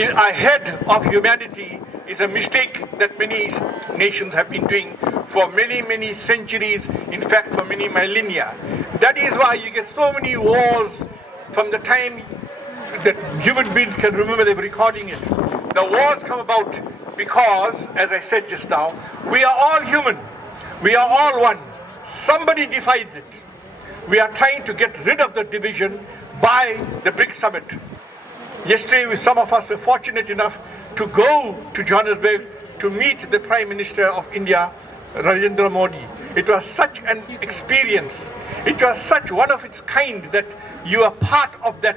ahead of humanity is a mistake that many nations have been doing for many, many centuries, in fact for many millennia. That is why you get so many wars from the time that human beings can remember. They were recording it. The wars come about because, as I said just now, we are all human. We are all one. Somebody divides it. We are trying to get rid of the division by the BRICS summit. Yesterday, some of us were fortunate enough to go to Johannesburg to meet the Prime Minister of India, Narendra Modi. It was such an experience. It was such one of its kind that you are part of that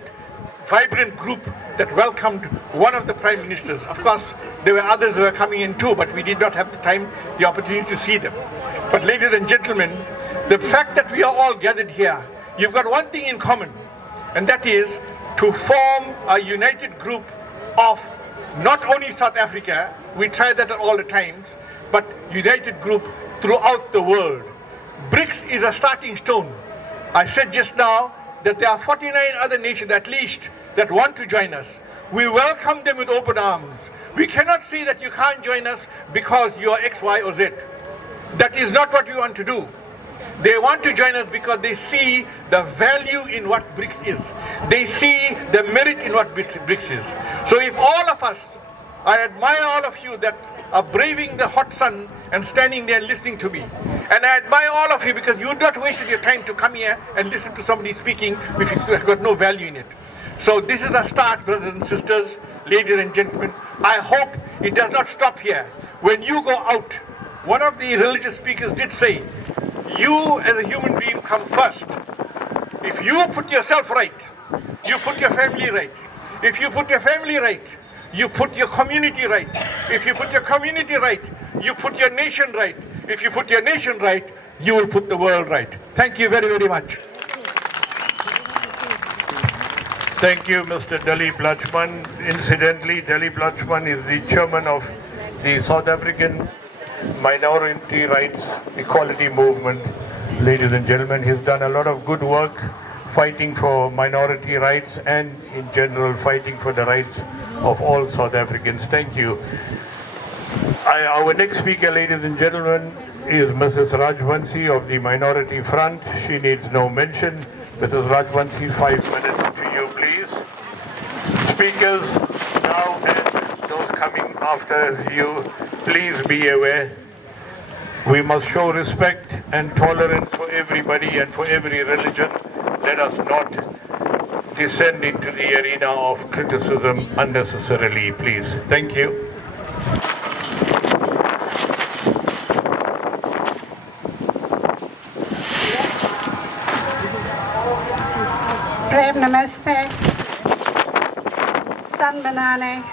vibrant group that welcomed one of the Prime Ministers. Of course, there were others who were coming in too, but we did not have the time, the opportunity to see them. But ladies and gentlemen, the fact that we are all gathered here, you've got one thing in common, and that is to form a united group of not only South Africa, we try that at all the times, but united group throughout the world. BRICS is a starting stone. I said just now that there are 49 other nations at least that want to join us. We welcome them with open arms. We cannot say that you can't join us because you are X, Y, or Z. That is not what we want to do. They want to join us because they see the value in what BRICS is. They see the merit in what BRICS is. So if all of us, I admire all of you that are braving the hot sun and standing there listening to me. And I admire all of you because you not wasted your time to come here and listen to somebody speaking if it's got no value in it. So this is a start, brothers and sisters, ladies and gentlemen. I hope it does not stop here. When you go out, one of the religious speakers did say, you as a human being come first. If you put yourself right, you put your family right. If you put your family right, you put your community right. If you put your community right, you put your nation right. If you put your nation right, you will put the world right. Thank you very, very much. Thank you, Mr. Dalip Lachman. Incidentally, Dalip Lachman is the chairman of the South African Minority Rights Equality Movement. Ladies and gentlemen, he's done a lot of good work fighting for minority rights and in general fighting for the rights of all South Africans. Thank you. Our next speaker, ladies and gentlemen, is Mrs. Rajvanshi of the Minority Front. She needs no mention. Mrs. Rajvanshi, 5 minutes to you, please. Speakers now and those coming after you, please be aware. We must show respect and tolerance for everybody and for every religion. Let us not descend into the arena of criticism unnecessarily, please. Thank you. Prem Namaste, San Manane,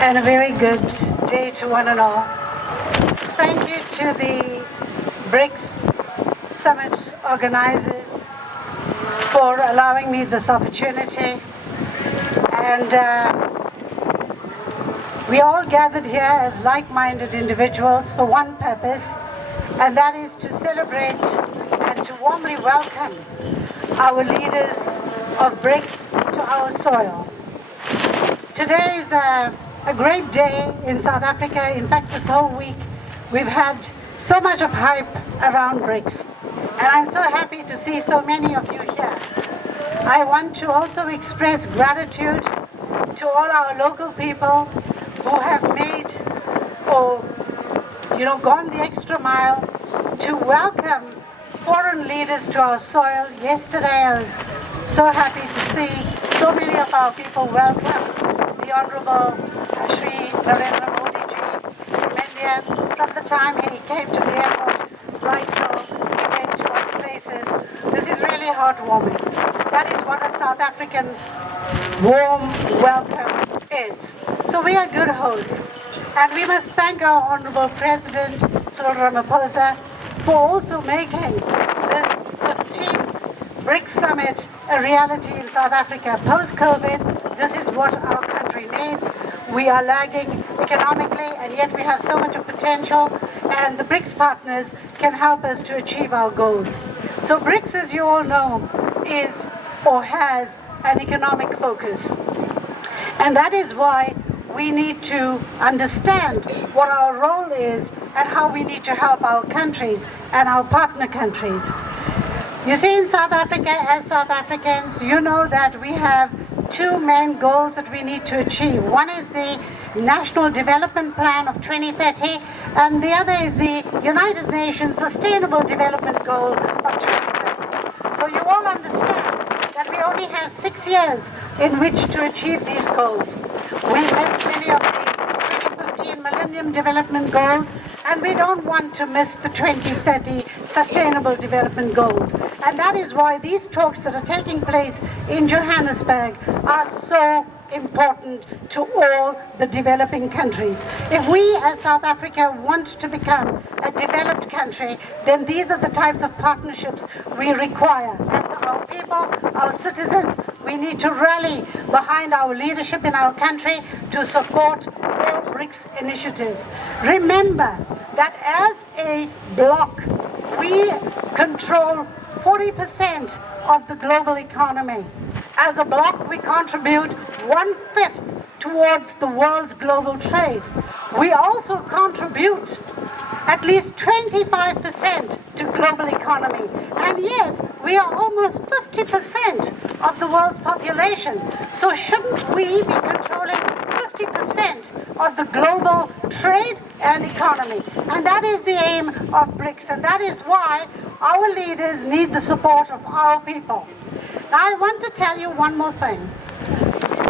and a very good day to one and all. Thank you to the BRICS Summit organizers for allowing me this opportunity. And we all gathered here as like-minded individuals for one purpose, and that is to celebrate and to warmly welcome our leaders of BRICS to our soil. Today is a great day in South Africa. In fact, this whole week we've had so much of hype around BRICS. And I'm so happy to see so many of you here. I want to also express gratitude to all our local people who have made or gone the extra mile to welcome foreign leaders to our soil. Yesterday I was so happy to see so many of our people welcome the Honorable Shri Narendra Modi ji from India. From the time he came to the airport right till he went to other places. This is really heartwarming. That is what a South African warm welcome is. So we are good hosts. And we must thank our Honorable President, Cyril Ramaphosa, for also making this 15th BRICS Summit a reality in South Africa. Post-COVID, this is what our country needs. We are lagging economically, and yet we have so much of potential, and the BRICS partners can help us to achieve our goals. So BRICS, as you all know, is or has an economic focus. And that is why we need to understand what our role is and how we need to help our countries and our partner countries. You see, in South Africa, as South Africans, you know that we have two main goals that we need to achieve. One is the National Development Plan of 2030, and the other is the United Nations Sustainable Development Goal of 2030. So you all understand that we only have 6 years in which to achieve these goals. We missed many of the 2015 Millennium Development Goals, and we don't want to miss the 2030 Sustainable Development Goals. And that is why these talks that are taking place in Johannesburg are so important to all the developing countries. If we as South Africa want to become a developed country, then these are the types of partnerships we require. And our people, our citizens, we need to rally behind our leadership in our country to support all BRICS initiatives. Remember that as a bloc, we control 40% of the global economy. As a bloc, we contribute 1/5 towards the world's global trade. We also contribute at least 25% to global economy, and yet we are almost 50% of the world's population. So shouldn't we be controlling 50% of the global trade and economy? And that is the aim of BRICS, and that is why our leaders need the support of our people. Now I want to tell you one more thing.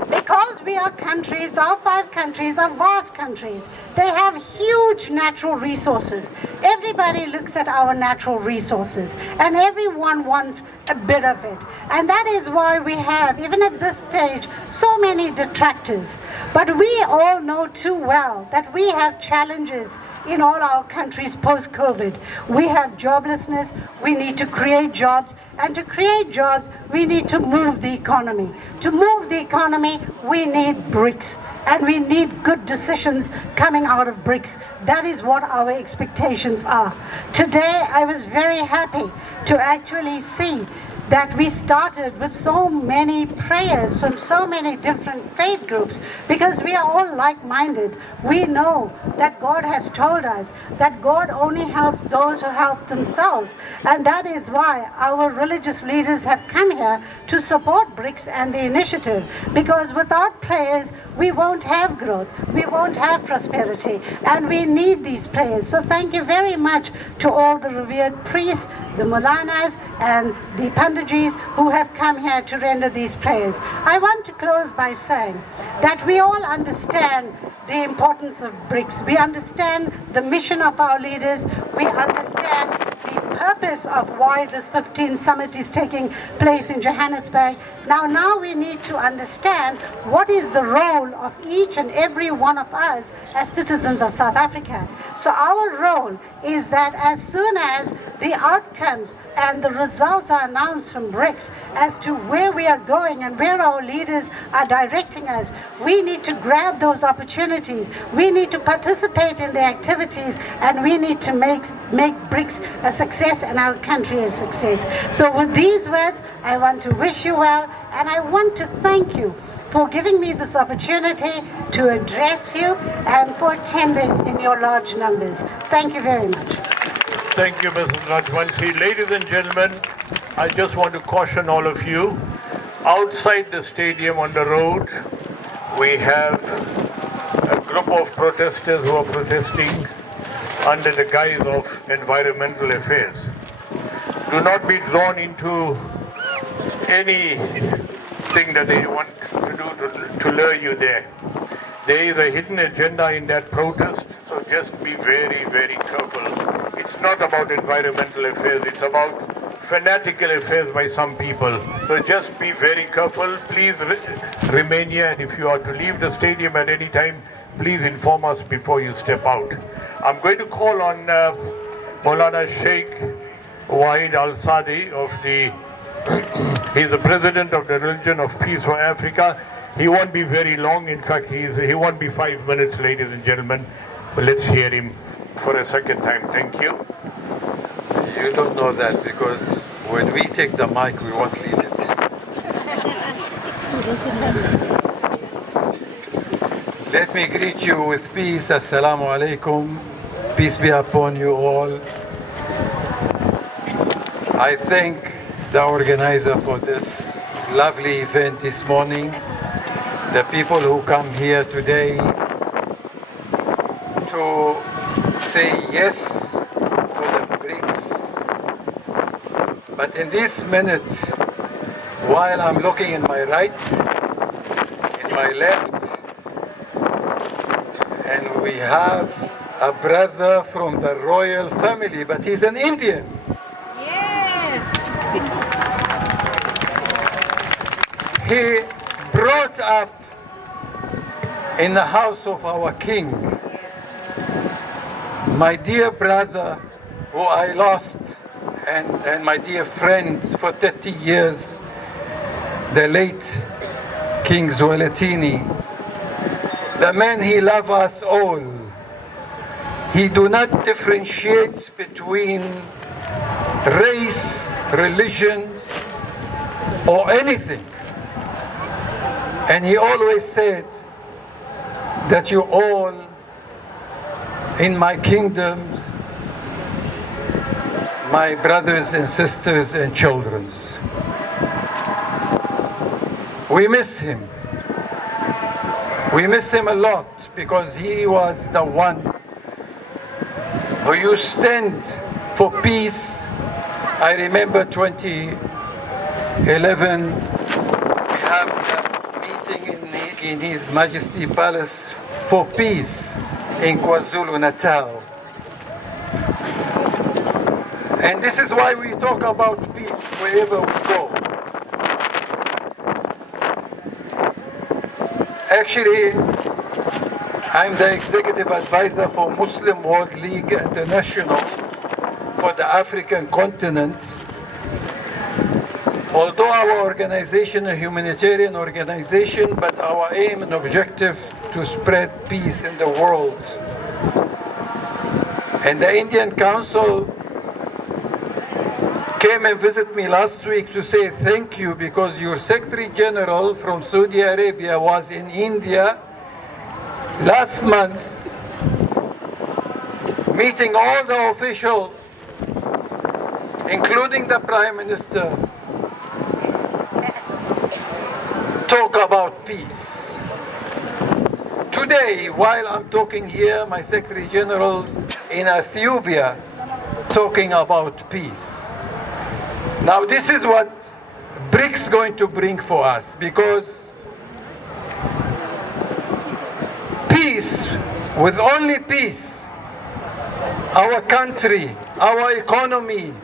Because we are countries, our 5 countries are vast countries. They have huge natural resources. Everybody looks at our natural resources, and everyone wants a bit of it. And that is why we have, even at this stage, so many detractors. But we all know too well that we have challenges in all our countries post-COVID. We have joblessness, we need to create jobs, and to create jobs, we need to move the economy. To move the economy, we need BRICS, and we need good decisions coming out of BRICS. That is what our expectations are. Today, I was very happy to actually see that we started with so many prayers from so many different faith groups, because we are all like-minded. We know that God has told us that God only helps those who help themselves, and that is why our religious leaders have come here to support BRICS and the initiative, because without prayers we won't have growth, we won't have prosperity, and we need these prayers. So thank you very much to all the revered priests, the Mulanas, and the Pandajis who have come here to render these prayers. I want to close by saying that we all understand the importance of BRICS. We understand the mission of our leaders. We understand the purpose of why this 15th summit is taking place in Johannesburg. Now we need to understand what is the role of each and every one of us as citizens of South Africa. So our role is that as soon as the outcomes and the results are announced from BRICS as to where we are going and where our leaders are directing us, we need to grab those opportunities. We need to participate in the activities, and we need to make BRICS a success and our country a success. So with these words, I want to wish you well, and I want to thank you for giving me this opportunity to address you and for attending in your large numbers. Thank you very much. Thank you, Mrs. Rajvanshi. Ladies and gentlemen, I just want to caution all of you. Outside the stadium on the road, we have a group of protesters who are protesting under the guise of environmental affairs. Do not be drawn into anything that they want to do to lure you there. There is a hidden agenda in that protest, so just be very, very careful. It's not about environmental affairs, it's about fanatical affairs by some people. So just be very careful. Please remain here, and if you are to leave the stadium at any time, please inform us before you step out. I'm going to call on Maulana Sheikh Wahid Al-Sadi of the he's the president of the Religion of Peace for Africa. He won't be very long. In fact, he won't be 5 minutes, ladies and gentlemen. But let's hear him for a second time. Thank you. You don't know that, because when we take the mic, we won't leave it. Let me greet you with peace. Assalamu alaikum. Peace be upon you all. I thank the organizer for this lovely event this morning, the people who come here today to say yes to the BRICS. But in this minute, while I'm looking in my right, in my left, and we have a brother from the royal family, but he's an Indian. Yes. He brought up in the house of our king, my dear brother who I lost, and my dear friend for 30 years, the late Kingsmead, the man he loved us all. He do not differentiate between race, religion, or anything. And he always said that you all in my kingdom, my brothers and sisters and children. We miss him. We miss him a lot because he was the one who used to stand for peace. I remember 2011, we have a meeting in His Majesty Palace for peace in KwaZulu-Natal. And this is why we talk about peace wherever we go. Actually, I'm the executive advisor for Muslim World League International for the African continent. Although our organization is a humanitarian organization, but our aim and objective to spread peace in the world. And the Indian Council came and visited me last week to say thank you because your Secretary General from Saudi Arabia was in India last month meeting all the officials, including the Prime Minister, talk about peace. Today, while I'm talking here, my Secretary General's in Ethiopia talking about peace. Now this is what BRICS is going to bring for us, because peace, with only peace, our country, our economy,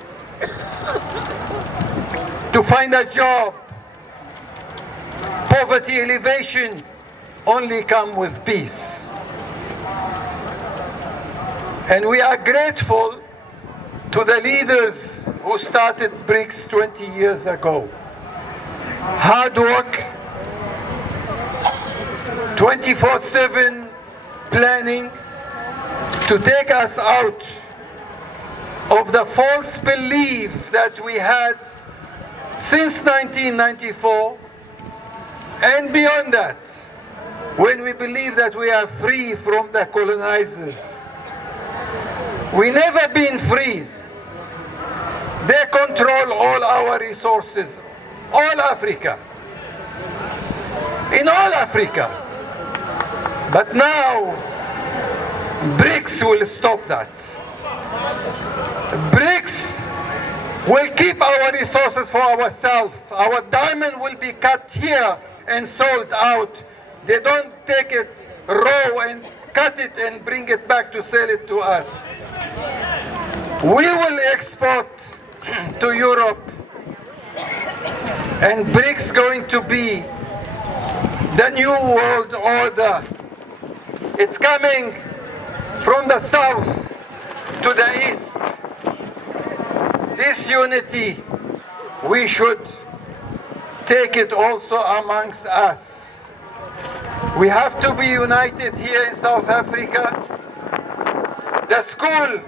to find a job, poverty elevation, only come with peace. And we are grateful to the leaders who started BRICS 20 years ago. Hard work, 24/7 planning to take us out of the false belief that we had since 1994 and beyond that, when we believe that we are free from the colonizers. We never been free. They control all our resources, all Africa, in all Africa. But now, BRICS will stop that. BRICS will keep our resources for ourselves. Our diamond will be cut here and sold out. They don't take it raw and cut it and bring it back to sell it to us. We will export to Europe, and BRICS going to be the new world order. It's coming from the south to the east. This unity, we should take it also amongst us. We have to be united here in South Africa. The school,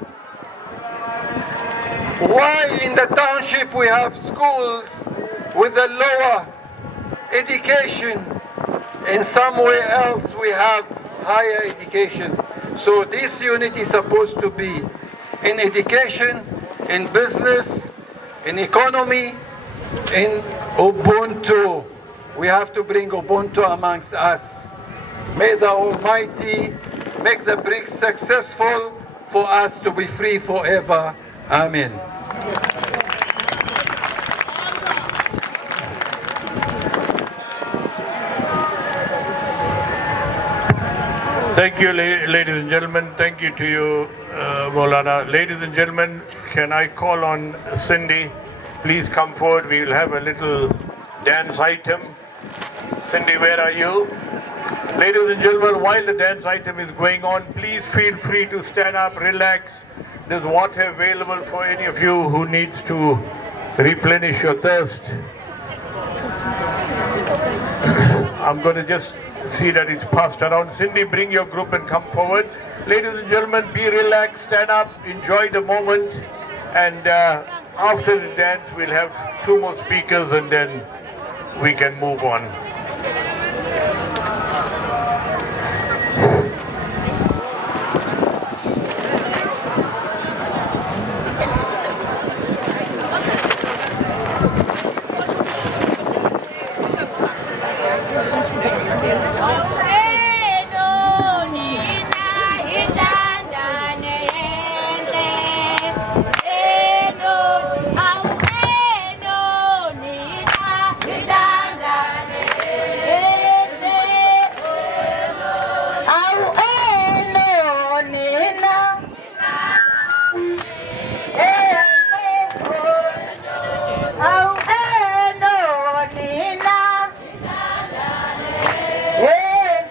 why in the township we have schools with a lower education, and somewhere else we have higher education. So this unity is supposed to be in education, in business, in economy, in Ubuntu. We have to bring Ubuntu amongst us. May the Almighty make the BRICS successful for us to be free forever. Amen. Thank you, ladies and gentlemen. Thank you to you, Maulana. Ladies and gentlemen, can I call on Cindy? Please come forward. We will have a little dance item. Cindy, where are you? Ladies and gentlemen, while the dance item is going on, please feel free to stand up, relax. There's water available for any of you who needs to replenish your thirst. I'm going to just see that it's passed around. Cindy, bring your group and come forward. Ladies and gentlemen, be relaxed, stand up, enjoy the moment. And after the dance, we'll have 2 more speakers and then we can move on. Hey!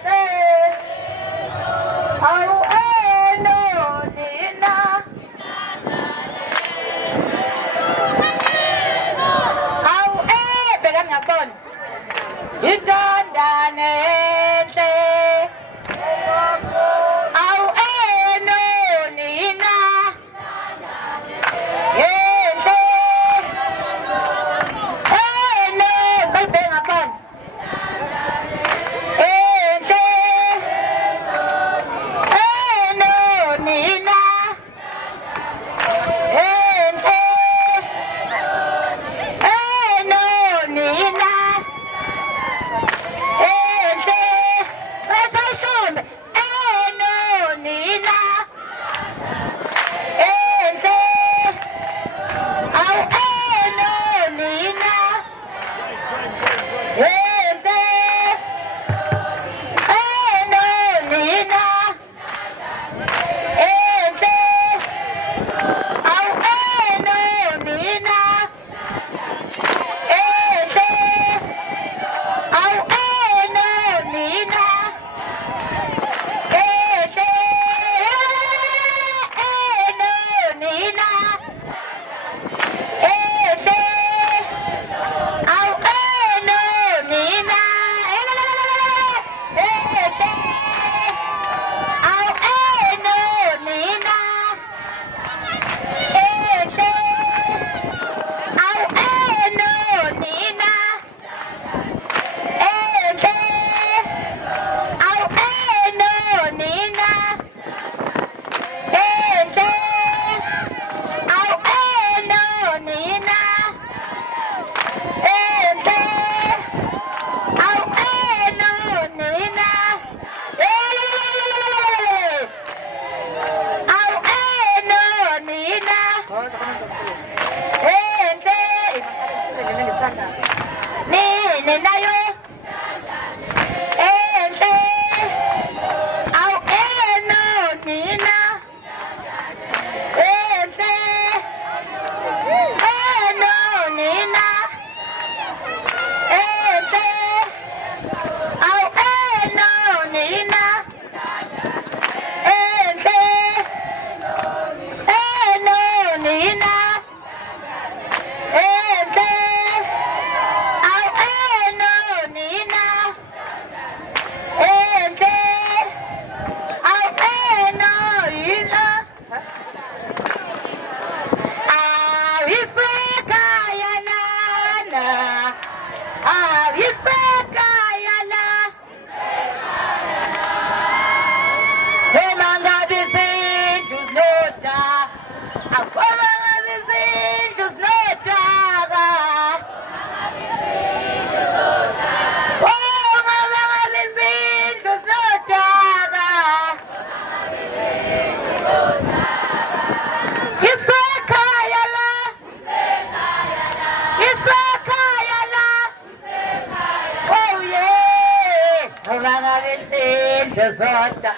bangabesidle zodwa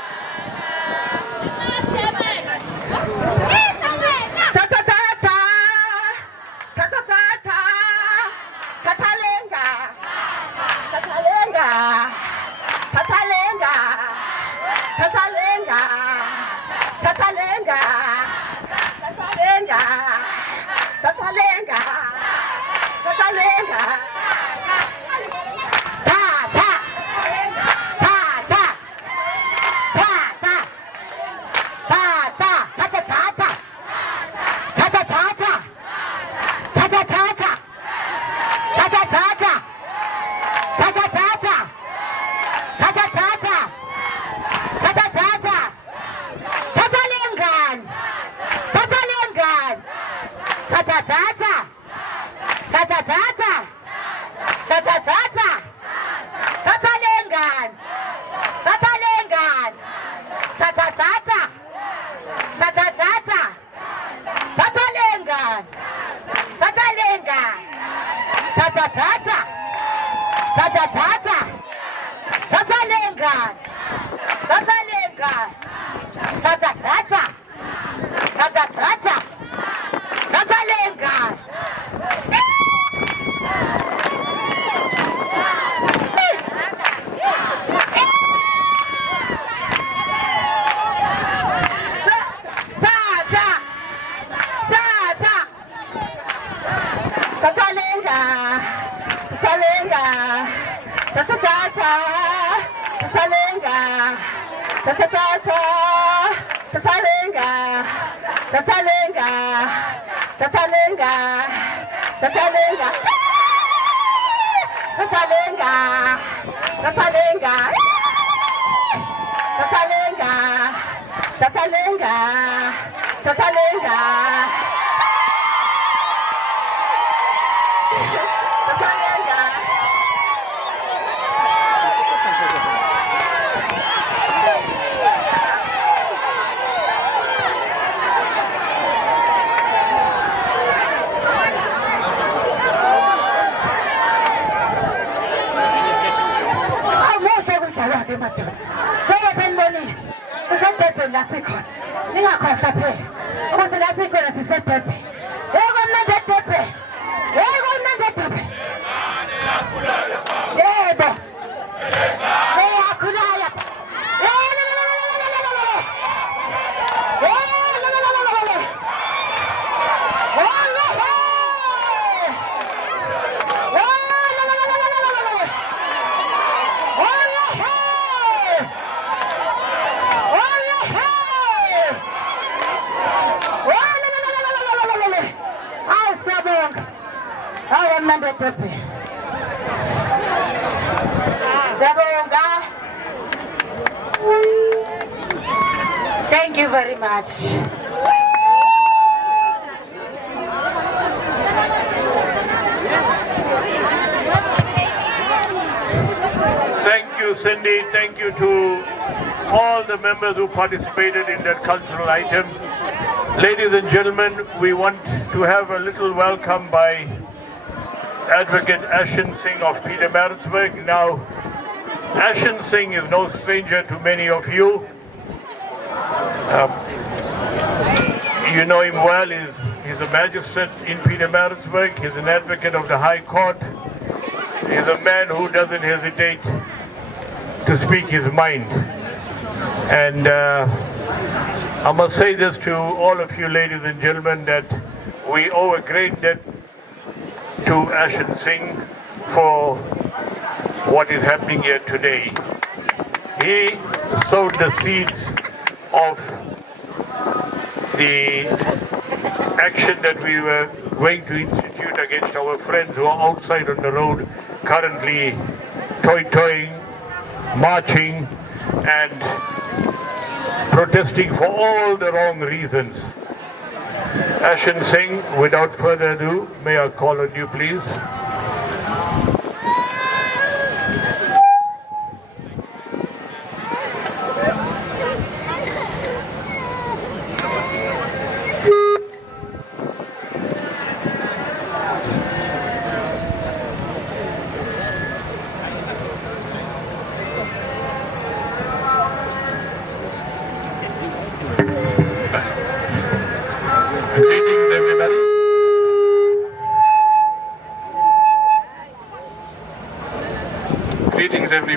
Tata tata Tata tata Tata lenga Tata lenga Tata lenga Tata lenga Tata lenga Tata lenga Tata lenga Tata lenga Ta ta Ta ta Ta ta Ta ta Ta ta ta ta Ta ta ta ta Ta ta ta ta Ta ta ta ta Ta ta ta ta Ta ta ta ta Ta ta ta ta Tata lengan Tata lengan Tata ta ta Tata ta ta Tata ta ta Tata lengan Tata lengan Tata ta ta Tata ta ta Tata lengan Tata lengan Tata ta ta Tata ta ta Tata lengan Tata lengan Tata ta ta Tata ta ta Tata lengan Thank you very much. Thank you, Cindy. Thank you to all the members who participated in that cultural item. Ladies and gentlemen, we want to have a little welcome by Advocate Ashen Singh of Pietermaritzburg. Now, Ashen Singh is no stranger to many of you. You know him well. He's a magistrate in Pietermaritzburg. He's an advocate of the High Court. He's a man who doesn't hesitate to speak his mind. And I must say this to all of you, ladies and gentlemen, that we owe a great debt to Ashen Singh for what is happening here today. He sowed the seeds of the action that we were going to institute against our friends who are outside on the road, currently toy-toying, marching, and protesting for all the wrong reasons. Ashen Singh, without further ado, may I call on you, please?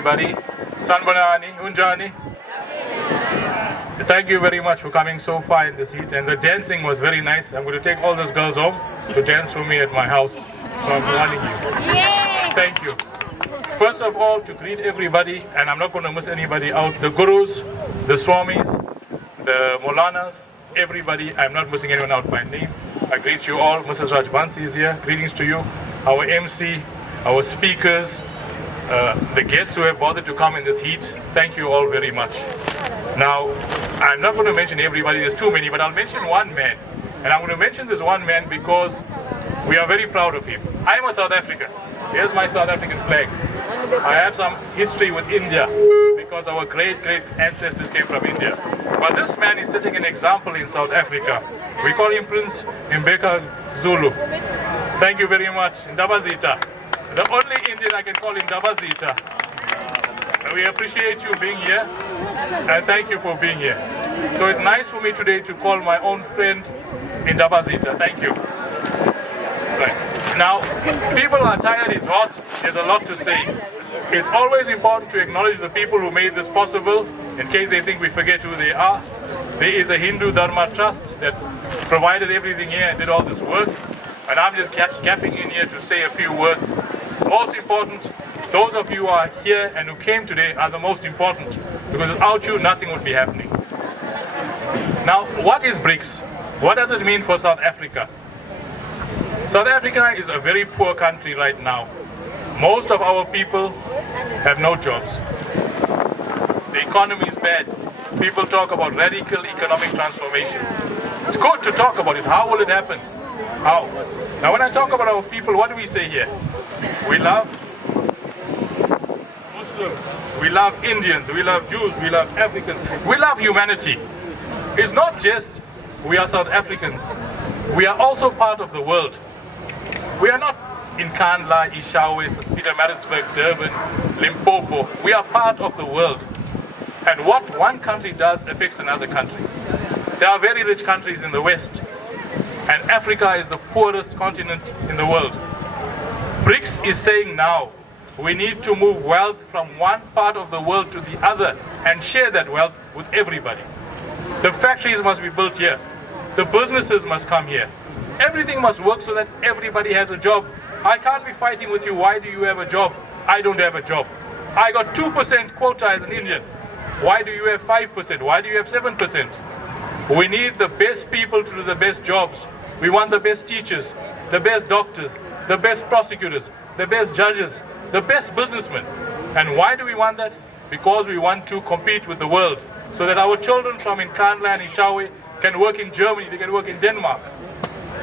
everybody. Sanbanani, Unjani. Thank you very much for coming so far in this heat. And the dancing was very nice. I'm going to take all those girls home to dance for me at my house. So I'm warning you. Thank you. First of all, to greet everybody, and I'm not going to miss anybody out, the Gurus, the Swamis, the Molanas, everybody. I'm not missing anyone out by name. I greet you all. Mrs. Rajbansi is here. Greetings to you. Our MC, our speakers, the guests who have bothered to come in this heat. Thank you all very much. Now, I'm not going to mention everybody, there's too many, but I'll mention one man. And I'm going to mention this one man because we are very proud of him. I'm a South African. Here's my South African flag. I have some history with India because our great ancestors came from India. But this man is setting an example in South Africa. We call him Prince Mbeka Zulu. Thank you very much. Ndabazita. The only Indian I can call him Ndabazita. We appreciate you being here and thank you for being here. So it's nice for me today to call my own friend in Ndabazita. Thank you. Right. Now, people are tired, it's hot, there's a lot to say. It's always important to acknowledge the people who made this possible, in case they think we forget who they are. There is a Hindu Dharma Trust that provided everything here and did all this work. And I'm just gapping in here to say a few words. Most important, those of you who are here and who came today are the most important, because without you, nothing would be happening. Now, what is BRICS? What does it mean for South Africa? South Africa is a very poor country right now. Most of our people have no jobs. The economy is bad. People talk about radical economic transformation. It's good to talk about it. How will it happen? How? Now, when I talk about our people, what do we say here? We love Muslims, we love Indians, we love Jews, we love Africans, we love humanity. It's not just we are South Africans, we are also part of the world. We are not in Kandla, Ishawe, Pietermaritzburg, Durban, Limpopo. We are part of the world. And what one country does affects another country. There are very rich countries in the West, and Africa is the poorest continent in the world. BRICS is saying now, we need to move wealth from one part of the world to the other and share that wealth with everybody. The factories must be built here. The businesses must come here. Everything must work so that everybody has a job. I can't be fighting with you, why do you have a job? I don't have a job. I got 2% quota as an Indian. Why do you have 5%? Why do you have 7%? We need the best people to do the best jobs. We want the best teachers, the best doctors, the best prosecutors, the best judges, the best businessmen. And why do we want that? Because we want to compete with the world, so that our children from Nkandla and Ishawe can work in Germany, they can work in Denmark.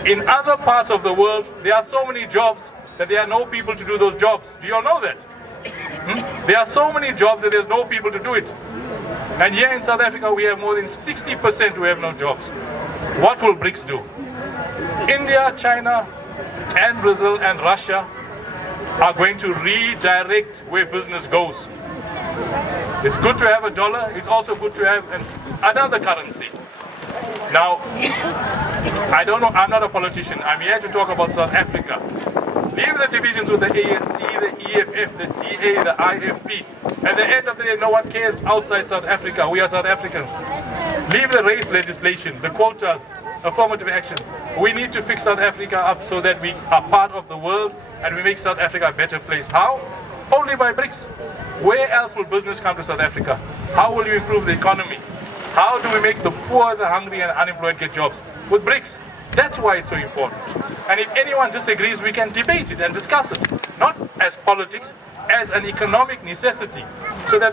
In other parts of the world, there are so many jobs that there are no people to do those jobs. Do you all know that? There are so many jobs that there's no people to do it. And here in South Africa, we have more than 60% who have no jobs. What will BRICS do? India, China, and Brazil and Russia are going to redirect where business goes. It's good to have a dollar. It's also good to have another currency. Now, I don't know, I'm not a politician. I'm here to talk about South Africa. Leave the divisions with the ANC, the EFF, the DA, the IFP. At the end of the day, no one cares outside South Africa. We are South Africans. Leave the race legislation, the quotas, affirmative action. We need to fix South Africa up so that we are part of the world and we make South Africa a better place. How? Only by BRICS. Where else will business come to South Africa? How will you improve the economy? How do we make the poor, the hungry and unemployed get jobs? With BRICS. That's why it's so important. And if anyone disagrees, we can debate it and discuss it. Not as politics, as an economic necessity. So that